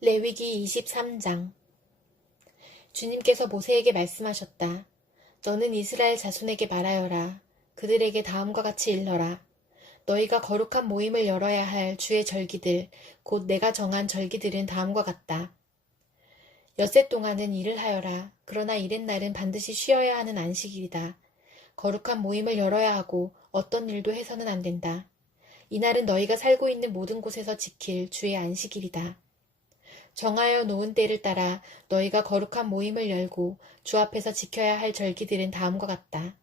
레위기 23장. 주님께서 모세에게 말씀하셨다. 너는 이스라엘 자손에게 말하여라. 그들에게 다음과 같이 일러라. 너희가 거룩한 모임을 열어야 할 주의 절기들, 곧 내가 정한 절기들은 다음과 같다. 엿새 동안은 일을 하여라. 그러나 이렛날은 반드시 쉬어야 하는 안식일이다. 거룩한 모임을 열어야 하고 어떤 일도 해서는 안 된다. 이날은 너희가 살고 있는 모든 곳에서 지킬 주의 안식일이다. 정하여 놓은 때를 따라 너희가 거룩한 모임을 열고 주 앞에서 지켜야 할 절기들은 다음과 같다.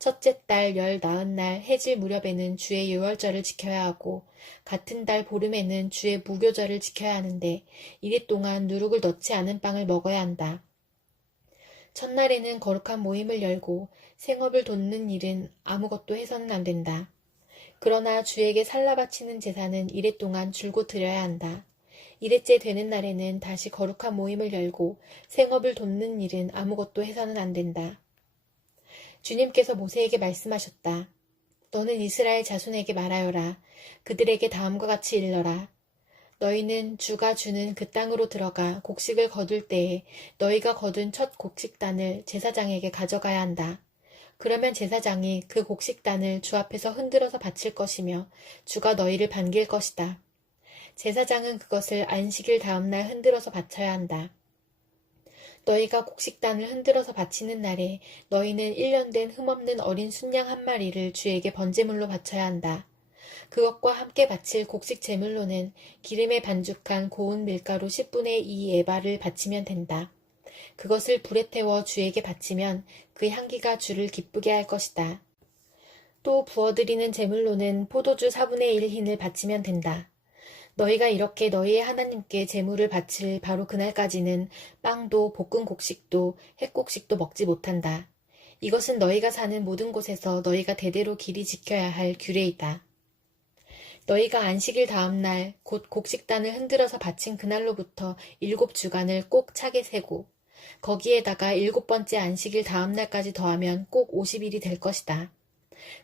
첫째 달 열 나흔 날 해질 무렵에는 주의 유월절을 지켜야 하고 같은 달 보름에는 주의 무교절을 지켜야 하는데 이리 동안 누룩을 넣지 않은 빵을 먹어야 한다. 첫날에는 거룩한 모임을 열고 생업을 돕는 일은 아무것도 해서는 안 된다. 그러나 주에게 살라 바치는 제사는 이래 동안 줄곧 드려야 한다. 이래째 되는 날에는 다시 거룩한 모임을 열고 생업을 돕는 일은 아무것도 해서는 안 된다. 주님께서 모세에게 말씀하셨다. 너는 이스라엘 자손에게 말하여라. 그들에게 다음과 같이 일러라. 너희는 주가 주는 그 땅으로 들어가 곡식을 거둘 때에 너희가 거둔 첫 곡식단을 제사장에게 가져가야 한다. 그러면 제사장이 그 곡식단을 주 앞에서 흔들어서 바칠 것이며 주가 너희를 반길 것이다. 제사장은 그것을 안식일 다음날 흔들어서 바쳐야 한다. 너희가 곡식단을 흔들어서 바치는 날에 너희는 1년 된 흠없는 어린 순양 한 마리를 주에게 번제물로 바쳐야 한다. 그것과 함께 바칠 곡식 제물로는 기름에 반죽한 고운 밀가루 10분의 2 에바를 바치면 된다. 그것을 불에 태워 주에게 바치면 그 향기가 주를 기쁘게 할 것이다. 또 부어드리는 제물로는 포도주 4분의 1 흰을 바치면 된다. 너희가 이렇게 너희의 하나님께 제물을 바칠 바로 그날까지는 빵도 볶은 곡식도 햇곡식도 먹지 못한다. 이것은 너희가 사는 모든 곳에서 너희가 대대로 길이 지켜야 할 규례이다. 너희가 안식일 다음 날 곧 곡식단을 흔들어서 바친 그날로부터 7주간을 꼭 차게 세고 거기에다가 7번째 안식일 다음 날까지 더하면 꼭 50일이 될 것이다.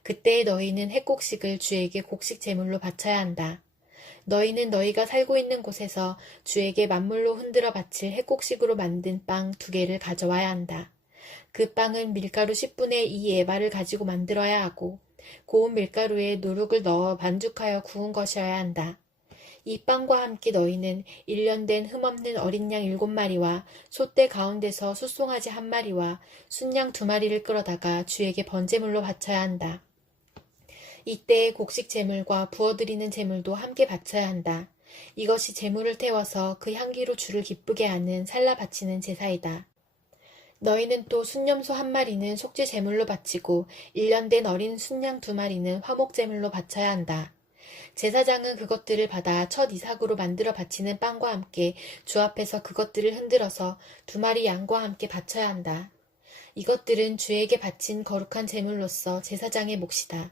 그때에 너희는 햇곡식을 주에게 곡식 제물로 바쳐야 한다. 너희는 너희가 살고 있는 곳에서 주에게 만물로 흔들어 바칠 햇곡식으로 만든 빵 2개를 가져와야 한다. 그 빵은 밀가루 10분의 2 에바를 가지고 만들어야 하고 고운 밀가루에 누룩을 넣어 반죽하여 구운 것이어야 한다. 이 빵과 함께 너희는 1년 된 흠없는 어린 양 7마리와 소떼 가운데서 숫송아지 1마리와 순양 2마리를 끌어다가 주에게 번제물로 바쳐야 한다. 이때에 곡식 제물과 부어드리는 제물도 함께 바쳐야 한다. 이것이 제물을 태워서 그 향기로 주를 기쁘게 하는 살라 바치는 제사이다. 너희는 또 순염소 1마리는 속죄 제물로 바치고 1년 된 어린 순양 2마리는 화목 제물로 바쳐야 한다. 제사장은 그것들을 받아 첫 이삭으로 만들어 바치는 빵과 함께 주 앞에서 그것들을 흔들어서 2마리 양과 함께 바쳐야 한다. 이것들은 주에게 바친 거룩한 제물로서 제사장의 몫이다.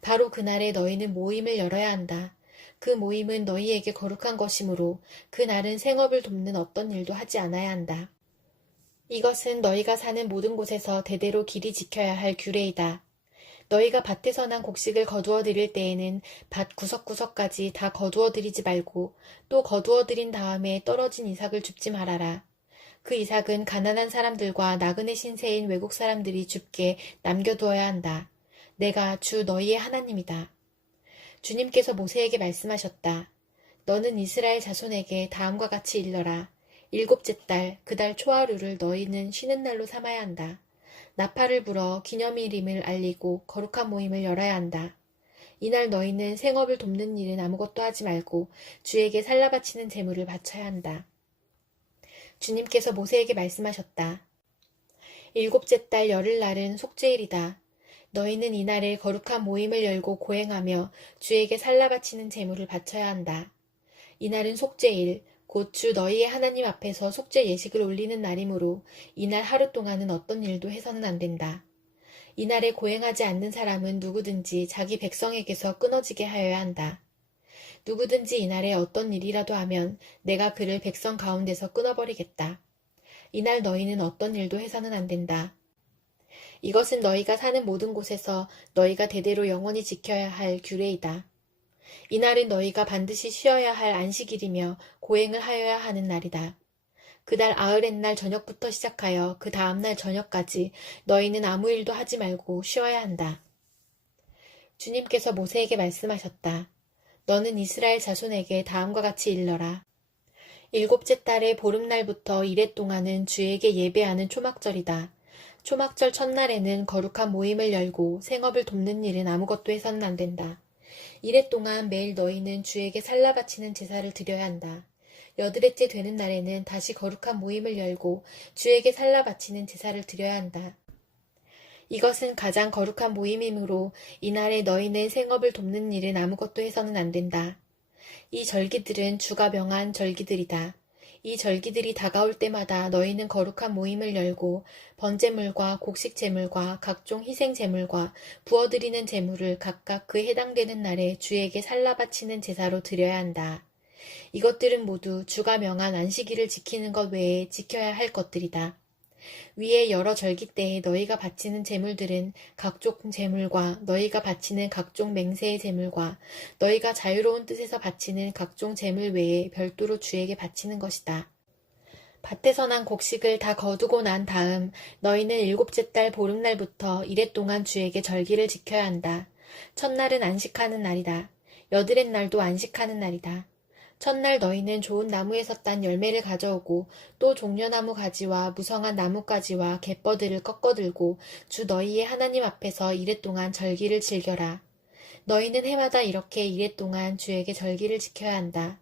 바로 그날에 너희는 모임을 열어야 한다. 그 모임은 너희에게 거룩한 것이므로 그날은 생업을 돕는 어떤 일도 하지 않아야 한다. 이것은 너희가 사는 모든 곳에서 대대로 길이 지켜야 할 규례이다. 너희가 밭에서 난 곡식을 거두어 드릴 때에는 밭 구석구석까지 다 거두어 드리지 말고 또 거두어 드린 다음에 떨어진 이삭을 줍지 말아라. 그 이삭은 가난한 사람들과 나그네 신세인 외국 사람들이 줍게 남겨두어야 한다. 내가 주 너희의 하나님이다. 주님께서 모세에게 말씀하셨다. 너는 이스라엘 자손에게 다음과 같이 일러라. 7째 달, 그 달 초하루를 너희는 쉬는 날로 삼아야 한다. 나팔을 불어 기념일임을 알리고 거룩한 모임을 열어야 한다. 이날 너희는 생업을 돕는 일은 아무것도 하지 말고 주에게 살라 바치는 제물을 바쳐야 한다. 주님께서 모세에게 말씀하셨다. 7째 달 열흘날은 속죄일이다. 너희는 이날에 거룩한 모임을 열고 고행하며 주에게 살라 바치는 제물을 바쳐야 한다. 이날은 속죄일, 곧 주 너희의 하나님 앞에서 속죄 예식을 올리는 날이므로 이날 하루 동안은 어떤 일도 해서는 안 된다. 이날에 고행하지 않는 사람은 누구든지 자기 백성에게서 끊어지게 하여야 한다. 누구든지 이날에 어떤 일이라도 하면 내가 그를 백성 가운데서 끊어버리겠다. 이날 너희는 어떤 일도 해서는 안 된다. 이것은 너희가 사는 모든 곳에서 너희가 대대로 영원히 지켜야 할 규례이다. 이날은 너희가 반드시 쉬어야 할 안식일이며 고행을 하여야 하는 날이다. 그달 아흐렛날 저녁부터 시작하여 그 다음날 저녁까지 너희는 아무 일도 하지 말고 쉬어야 한다. 주님께서 모세에게 말씀하셨다. 너는 이스라엘 자손에게 다음과 같이 일러라. 일곱째 달의 보름날부터 이레 동안은 주에게 예배하는 초막절이다. 초막절 첫날에는 거룩한 모임을 열고 생업을 돕는 일은 아무것도 해서는 안 된다. 이레 동안 매일 너희는 주에게 살라 바치는 제사를 드려야 한다. 여드렛째 되는 날에는 다시 거룩한 모임을 열고 주에게 살라 바치는 제사를 드려야 한다. 이것은 가장 거룩한 모임이므로 이날에 너희는 생업을 돕는 일은 아무것도 해서는 안 된다. 이 절기들은 주가 명한 절기들이다. 이 절기들이 다가올 때마다 너희는 거룩한 모임을 열고 번제물과 곡식제물과 각종 희생제물과 부어드리는 제물을 각각 그에 해당되는 날에 주에게 살라 바치는 제사로 드려야 한다. 이것들은 모두 주가 명한 안식일을 지키는 것 외에 지켜야 할 것들이다. 위에 여러 절기 때에 너희가 바치는 제물들은 각종 제물과 너희가 바치는 각종 맹세의 제물과 너희가 자유로운 뜻에서 바치는 각종 제물 외에 별도로 주에게 바치는 것이다. 밭에서 난 곡식을 다 거두고 난 다음 너희는 일곱째 달 보름날부터 이레 동안 주에게 절기를 지켜야 한다. 첫날은 안식하는 날이다. 여드렛 날도 안식하는 날이다. 첫날 너희는 좋은 나무에서 딴 열매를 가져오고 또 종려나무 가지와 무성한 나뭇가지와 갯버들을 꺾어 들고 주 너희의 하나님 앞에서 이레 동안 절기를 즐겨라. 너희는 해마다 이렇게 이레 동안 주에게 절기를 지켜야 한다.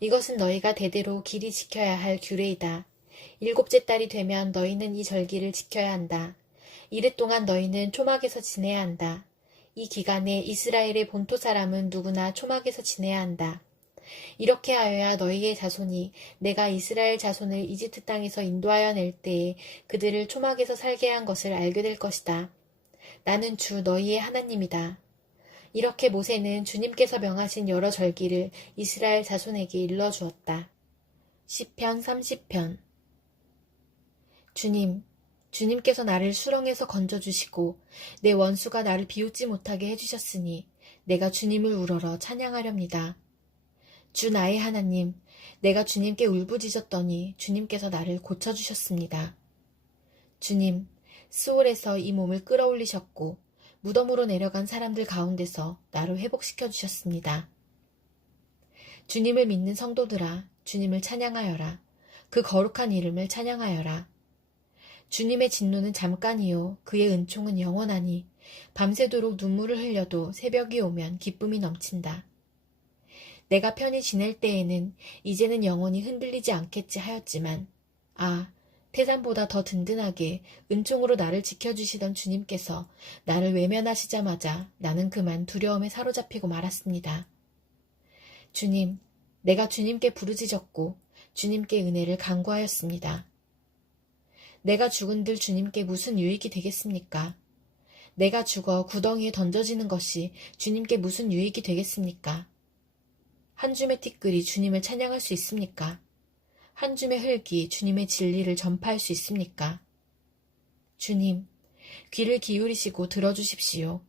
이것은 너희가 대대로 길이 지켜야 할 규례이다. 일곱째 달이 되면 너희는 이 절기를 지켜야 한다. 이레 동안 너희는 초막에서 지내야 한다. 이 기간에 이스라엘의 본토 사람은 누구나 초막에서 지내야 한다. 이렇게 하여야 너희의 자손이 내가 이스라엘 자손을 이집트 땅에서 인도하여 낼 때에 그들을 초막에서 살게 한 것을 알게 될 것이다. 나는 주 너희의 하나님이다. 이렇게 모세는 주님께서 명하신 여러 절기를 이스라엘 자손에게 일러주었다. 시편 30편. 주님께서 나를 수렁에서 건져주시고 내 원수가 나를 비웃지 못하게 해주셨으니 내가 주님을 우러러 찬양하렵니다. 주 나의 하나님, 내가 주님께 울부짖었더니 주님께서 나를 고쳐주셨습니다. 주님, 스올에서 이 몸을 끌어올리셨고 무덤으로 내려간 사람들 가운데서 나를 회복시켜 주셨습니다. 주님을 믿는 성도들아, 주님을 찬양하여라. 그 거룩한 이름을 찬양하여라. 주님의 진노는 잠깐이요, 그의 은총은 영원하니 밤새도록 눈물을 흘려도 새벽이 오면 기쁨이 넘친다. 내가 편히 지낼 때에는 이제는 영원히 흔들리지 않겠지 하였지만 태산보다 더 든든하게 은총으로 나를 지켜주시던 주님께서 나를 외면하시자마자 나는 그만 두려움에 사로잡히고 말았습니다. 주님, 내가 주님께 부르짖었고 주님께 은혜를 간구하였습니다. 내가 죽은들 주님께 무슨 유익이 되겠습니까? 내가 죽어 구덩이에 던져지는 것이 주님께 무슨 유익이 되겠습니까? 한 줌의 티끌이 주님을 찬양할 수 있습니까? 한 줌의 흙이 주님의 진리를 전파할 수 있습니까? 주님, 귀를 기울이시고 들어주십시오.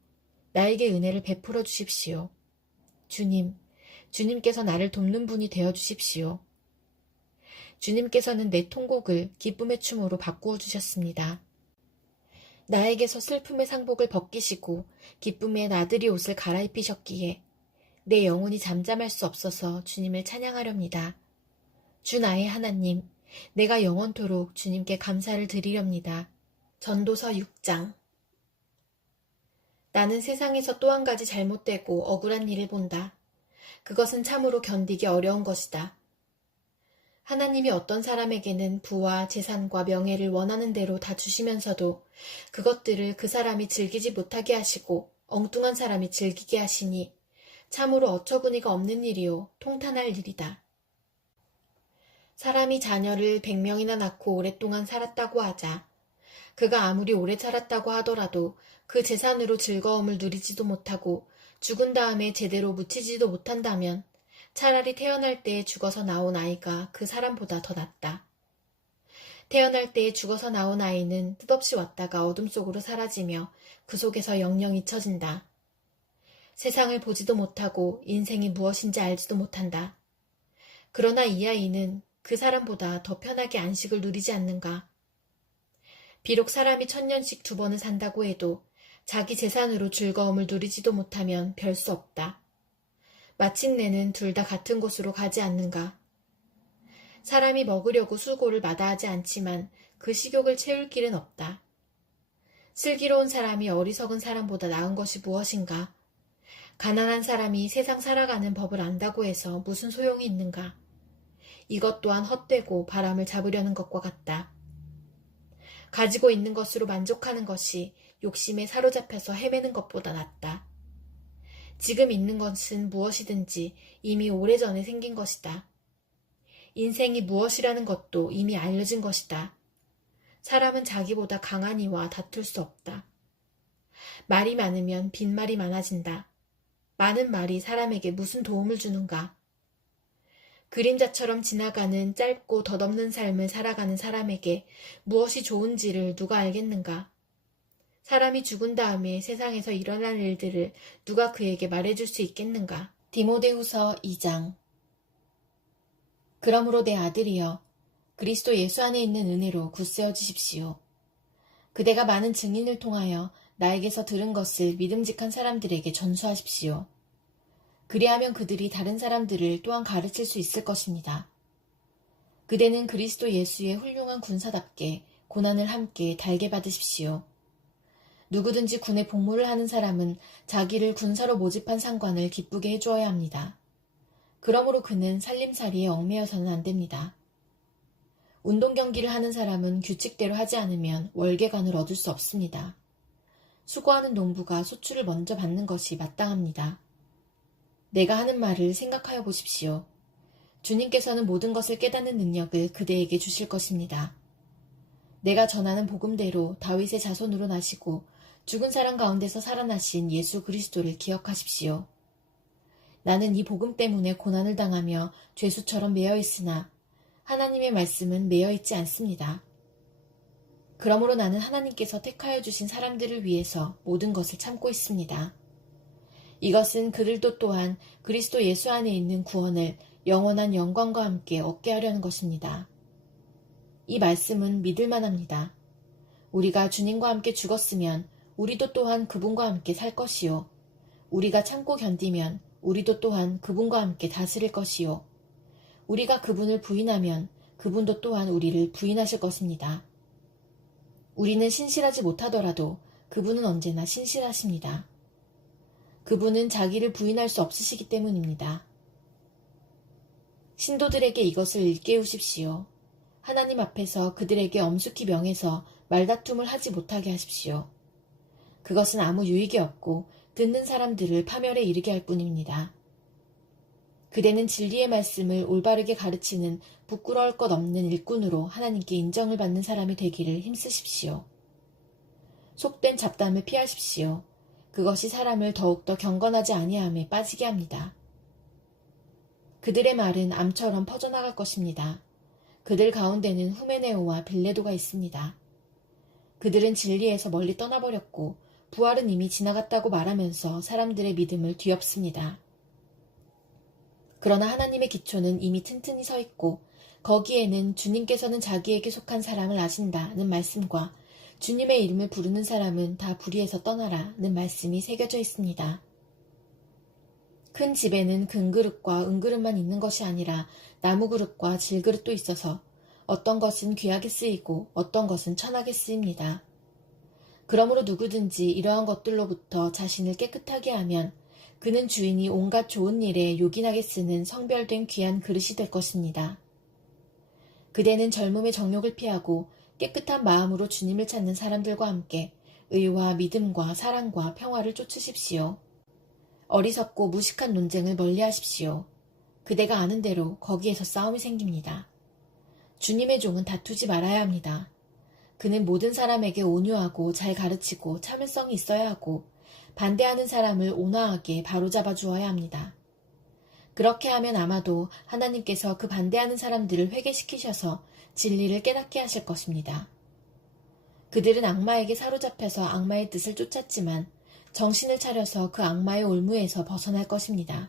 나에게 은혜를 베풀어 주십시오. 주님께서 나를 돕는 분이 되어 주십시오. 주님께서는 내 통곡을 기쁨의 춤으로 바꾸어 주셨습니다. 나에게서 슬픔의 상복을 벗기시고 기쁨의 나들이 옷을 갈아입히셨기에 내 영혼이 잠잠할 수 없어서 주님을 찬양하렵니다. 주 나의 하나님, 내가 영원토록 주님께 감사를 드리렵니다. 전도서 6장. 나는 세상에서 또 한 가지 잘못되고 억울한 일을 본다. 그것은 참으로 견디기 어려운 것이다. 하나님이 어떤 사람에게는 부와 재산과 명예를 원하는 대로 다 주시면서도 그것들을 그 사람이 즐기지 못하게 하시고 엉뚱한 사람이 즐기게 하시니 참으로 어처구니가 없는 일이요 통탄할 일이다. 사람이 자녀를 100명이나 낳고 오랫동안 살았다고 하자. 그가 아무리 오래 살았다고 하더라도 그 재산으로 즐거움을 누리지도 못하고 죽은 다음에 제대로 묻히지도 못한다면 차라리 태어날 때에 죽어서 나온 아이가 그 사람보다 더 낫다. 태어날 때에 죽어서 나온 아이는 뜻없이 왔다가 어둠 속으로 사라지며 그 속에서 영영 잊혀진다. 세상을 보지도 못하고 인생이 무엇인지 알지도 못한다. 그러나 이 아이는 그 사람보다 더 편하게 안식을 누리지 않는가. 비록 사람이 1000년씩 2번을 산다고 해도 자기 재산으로 즐거움을 누리지도 못하면 별 수 없다. 마침내는 둘 다 같은 곳으로 가지 않는가. 사람이 먹으려고 수고를 마다하지 않지만 그 식욕을 채울 길은 없다. 슬기로운 사람이 어리석은 사람보다 나은 것이 무엇인가. 가난한 사람이 세상 살아가는 법을 안다고 해서 무슨 소용이 있는가. 이것 또한 헛되고 바람을 잡으려는 것과 같다. 가지고 있는 것으로 만족하는 것이 욕심에 사로잡혀서 헤매는 것보다 낫다. 지금 있는 것은 무엇이든지 이미 오래전에 생긴 것이다. 인생이 무엇이라는 것도 이미 알려진 것이다. 사람은 자기보다 강한 이와 다툴 수 없다. 말이 많으면 빈말이 많아진다. 많은 말이 사람에게 무슨 도움을 주는가. 그림자처럼 지나가는 짧고 덧없는 삶을 살아가는 사람에게 무엇이 좋은지를 누가 알겠는가. 사람이 죽은 다음에 세상에서 일어날 일들을 누가 그에게 말해줄 수 있겠는가. 디모데후서 2장. 그러므로 내 아들이여, 그리스도 예수 안에 있는 은혜로 굳세어지십시오. 그대가 많은 증인을 통하여 나에게서 들은 것을 믿음직한 사람들에게 전수하십시오. 그리하면 그들이 다른 사람들을 또한 가르칠 수 있을 것입니다. 그대는 그리스도 예수의 훌륭한 군사답게 고난을 함께 달게 받으십시오. 누구든지 군에 복무를 하는 사람은 자기를 군사로 모집한 상관을 기쁘게 해주어야 합니다. 그러므로 그는 살림살이에 얽매여서는 안 됩니다. 운동 경기를 하는 사람은 규칙대로 하지 않으면 월계관을 얻을 수 없습니다. 수고하는 농부가 소출을 먼저 받는 것이 마땅합니다. 내가 하는 말을 생각하여 보십시오. 주님께서는 모든 것을 깨닫는 능력을 그대에게 주실 것입니다. 내가 전하는 복음대로 다윗의 자손으로 나시고 죽은 사람 가운데서 살아나신 예수 그리스도를 기억하십시오. 나는 이 복음 때문에 고난을 당하며 죄수처럼 매여 있으나 하나님의 말씀은 매여 있지 않습니다. 그러므로 나는 하나님께서 택하여 주신 사람들을 위해서 모든 것을 참고 있습니다. 이것은 그들도 또한 그리스도 예수 안에 있는 구원을 영원한 영광과 함께 얻게 하려는 것입니다. 이 말씀은 믿을만 합니다. 우리가 주님과 함께 죽었으면 우리도 또한 그분과 함께 살 것이요. 우리가 참고 견디면 우리도 또한 그분과 함께 다스릴 것이요. 우리가 그분을 부인하면 그분도 또한 우리를 부인하실 것입니다. 우리는 신실하지 못하더라도 그분은 언제나 신실하십니다. 그분은 자기를 부인할 수 없으시기 때문입니다. 신도들에게 이것을 일깨우십시오. 하나님 앞에서 그들에게 엄숙히 명해서 말다툼을 하지 못하게 하십시오. 그것은 아무 유익이 없고 듣는 사람들을 파멸에 이르게 할 뿐입니다. 그대는 진리의 말씀을 올바르게 가르치는 부끄러울 것 없는 일꾼으로 하나님께 인정을 받는 사람이 되기를 힘쓰십시오. 속된 잡담을 피하십시오. 그것이 사람을 더욱더 경건하지 아니함에 빠지게 합니다. 그들의 말은 암처럼 퍼져나갈 것입니다. 그들 가운데는 후메네오와 빌레도가 있습니다. 그들은 진리에서 멀리 떠나버렸고 부활은 이미 지나갔다고 말하면서 사람들의 믿음을 뒤엎습니다. 그러나 하나님의 기초는 이미 튼튼히 서 있고 거기에는 주님께서는 자기에게 속한 사람을 아신다는 말씀과 주님의 이름을 부르는 사람은 다 불의에서 떠나라는 말씀이 새겨져 있습니다. 큰 집에는 금그릇과 은그릇만 있는 것이 아니라 나무그릇과 질그릇도 있어서 어떤 것은 귀하게 쓰이고 어떤 것은 천하게 쓰입니다. 그러므로 누구든지 이러한 것들로부터 자신을 깨끗하게 하면 그는 주인이 온갖 좋은 일에 요긴하게 쓰는 성별된 귀한 그릇이 될 것입니다. 그대는 젊음의 정욕을 피하고 깨끗한 마음으로 주님을 찾는 사람들과 함께 의와 믿음과 사랑과 평화를 쫓으십시오. 어리석고 무식한 논쟁을 멀리하십시오. 그대가 아는 대로 거기에서 싸움이 생깁니다. 주님의 종은 다투지 말아야 합니다. 그는 모든 사람에게 온유하고 잘 가르치고 참을성이 있어야 하고 반대하는 사람을 온화하게 바로잡아 주어야 합니다. 그렇게 하면 아마도 하나님께서 그 반대하는 사람들을 회개시키셔서 진리를 깨닫게 하실 것입니다. 그들은 악마에게 사로잡혀서 악마의 뜻을 쫓았지만 정신을 차려서 그 악마의 올무에서 벗어날 것입니다.